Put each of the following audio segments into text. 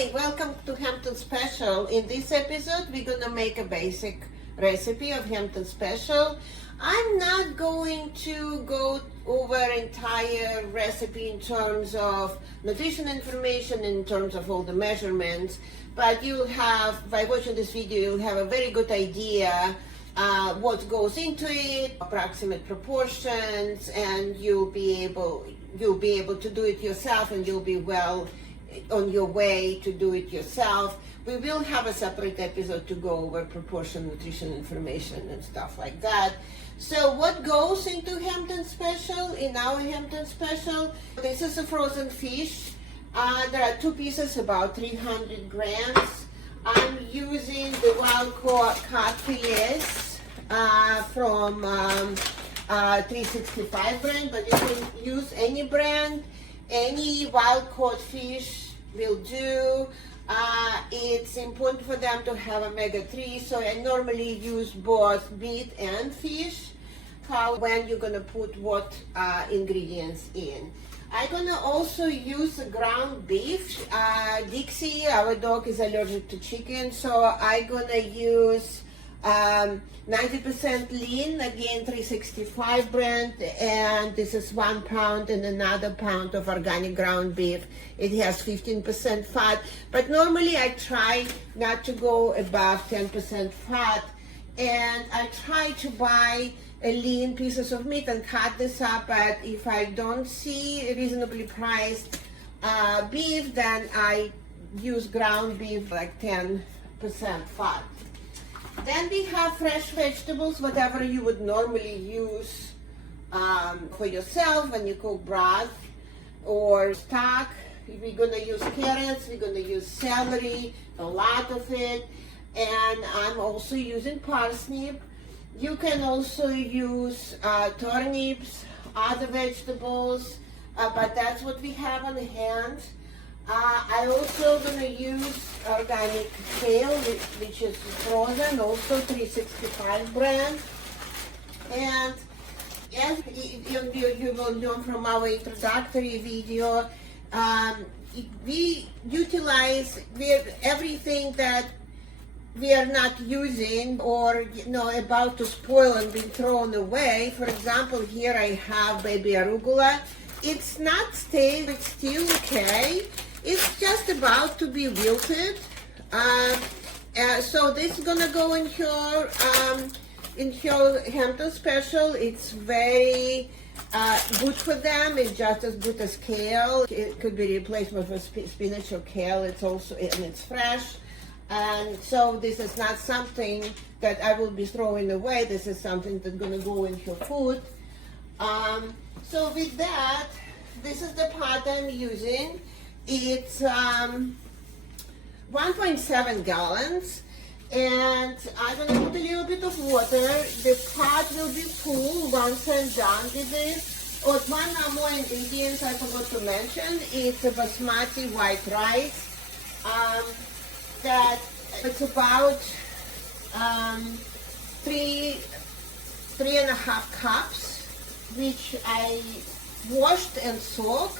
Hi, welcome to Hampton Special. In this episode, we're gonna make a basic recipe of Hampton Special. I'm not going to go over entire recipe in terms of nutrition information, in terms of all the measurements, but you'll have, by watching this video, you'll have a very good idea what goes into it, approximate proportions, and you'll be able to do it yourself, and you'll be well on your way to do it yourself. We will have a separate episode to go over proportion, nutrition information and stuff like that. So what goes into Hampton Special, in our Hampton Special? This is a frozen fish. There are two pieces, about 300 grams. I'm using the wild-caught fillets from 365 brand, but you can use any brand. Any wild-caught fish will do. It's important for them to have omega-3, so I normally use both meat and fish. When you're gonna put what ingredients in. I'm gonna also use ground beef. Dixie, our dog, is allergic to chicken, so I'm gonna use 90% lean, again 365 brand, and this is 1 pound and another pound of organic ground beef. It has 15% fat, but normally I try not to go above 10% fat, and I try to buy lean pieces of meat and cut this up, but if I don't see reasonably priced beef, then I use ground beef, like 10% fat. Then we have fresh vegetables, whatever you would normally use for yourself when you cook broth or stock. We're gonna use carrots, we're gonna use celery, a lot of it, and I'm also using parsnip. You can also use turnips, other vegetables, but that's what we have on hand. I also gonna use organic kale, which is frozen, also 365 brand. And as you will learn from our introductory video, we utilize everything that we are not using or about to spoil and be thrown away. For example, here I have baby arugula. It's not stale, it's still okay. It's just about to be wilted. So this is gonna go in your Hampton Special. It's very good for them. It's just as good as kale. It could be replacement for spinach or kale. And it's fresh. And so this is not something that I will be throwing away. This is something that's gonna go in your food. So with that, this is the pot I'm using. It's 1.7 gallons, and I'm gonna put a little bit of water. The pot will be full once I'm done with it. One more ingredient I forgot to mention. It's a basmati white rice. That it's about 3.5 cups, which I washed and soaked.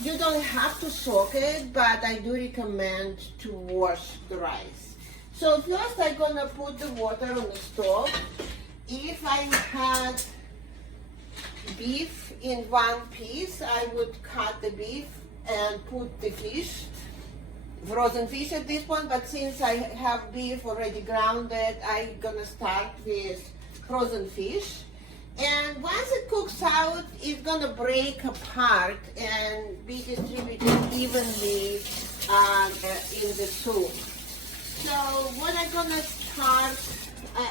You don't have to soak it, but I do recommend to wash the rice. So first I'm gonna put the water on the stove. If I had beef in one piece, I would cut the beef and put the fish, frozen fish at this point, but since I have beef already grounded, I'm gonna start with frozen fish. And once it cooks out, it's gonna break apart and be distributed evenly in the soup. So what I'm gonna start,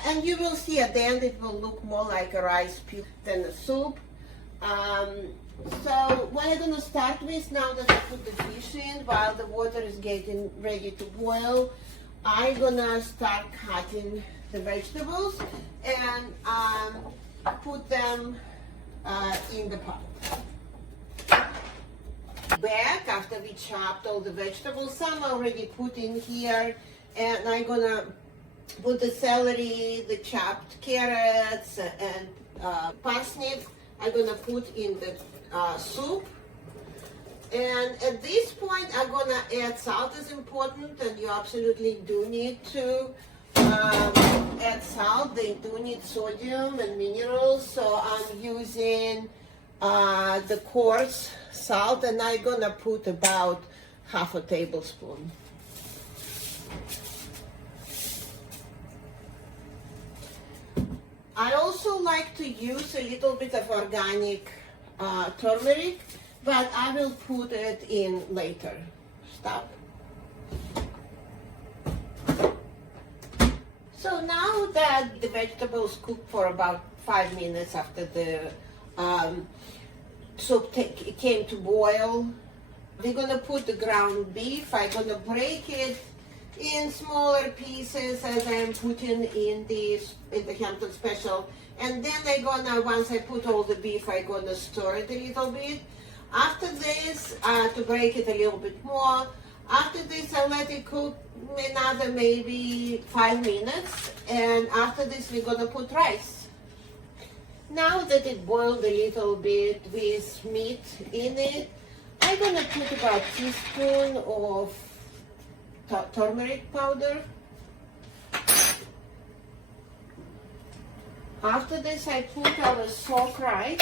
and you will see at the end it will look more like a rice pilaf than a soup. So what I'm gonna start with, now that I put the fish in, while the water is getting ready to boil, I'm gonna start cutting the vegetables and put them in the pot. Back after we chopped all the vegetables, some already put in here, and I'm gonna put the celery, the chopped carrots, and parsnip. I'm gonna put in the soup. And at this point, I'm gonna add salt. Is important, and you absolutely do need to add salt. They do need sodium and minerals, so I'm using the coarse salt, and I'm gonna put about half a tablespoon. I also like to use a little bit of organic turmeric, but I will put it in later. Stop. So now that the vegetables cook for about 5 minutes after the soup came to boil, we're gonna put the ground beef. I'm gonna break it in smaller pieces as I'm putting in the Hampton Special. And then once I put all the beef, I'm gonna stir it a little bit. After this, to break it a little bit more, after this I let it cook another maybe 5 minutes. And after this, we're gonna put rice. Now that it boiled a little bit with meat in it, I'm gonna put about a teaspoon of turmeric powder. After this, I put our soaked rice.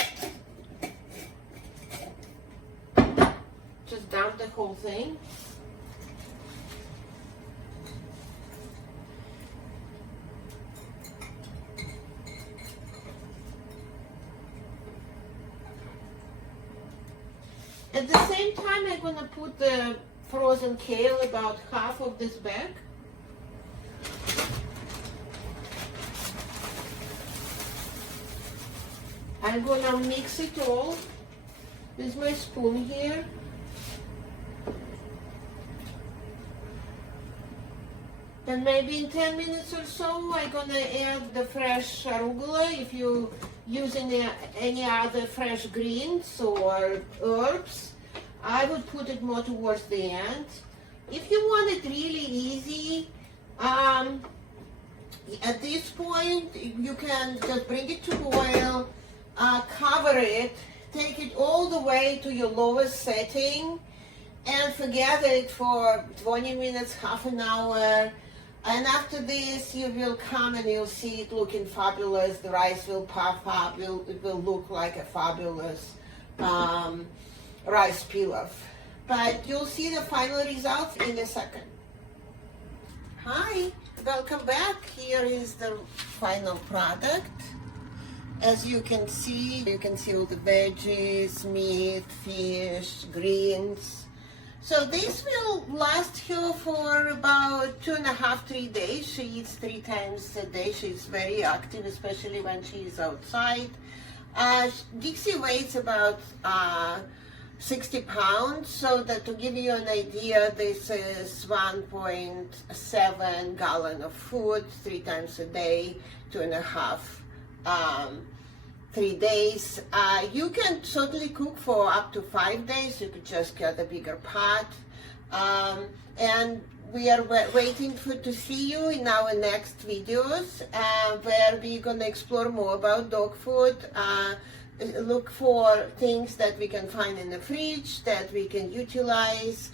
Just dump the whole thing. At the same time, I'm going to put the frozen kale, about half of this bag. I'm going to mix it all with my spoon here. And maybe in 10 minutes or so, I'm going to add the fresh arugula. If you use any other fresh greens or herbs, I would put it more towards the end. If you want it really easy, at this point, you can just bring it to boil, cover it, take it all the way to your lowest setting, and forget it for 20 minutes, half an hour. And after this, you will come and you'll see it looking fabulous. The rice will puff up. It will look like a fabulous rice pilaf. But you'll see the final results in a second. Hi, welcome back. Here is the final product. As you can see all the veggies, meat, fish, greens. So this will last her for about 2.5 to 3 days. She eats 3 times a day. She's very active, especially when she is outside. Dixie weighs about 60 pounds, so that to give you an idea, this is 1.7 gallon of food, 3 times a day, 2.5 3 days. You can certainly cook for up to 5 days. You could just get a bigger pot. And we are waiting to see you in our next videos, where we're going to explore more about dog food. Look for things that we can find in the fridge that we can utilize.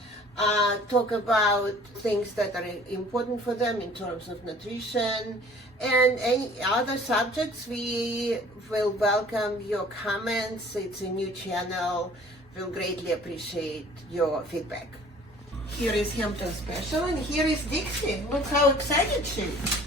Talk about things that are important for them in terms of nutrition, and any other subjects. We will welcome your comments. It's a new channel. We'll greatly appreciate your feedback. Here is Hampton Special, and here is Dixie. Look how excited she is.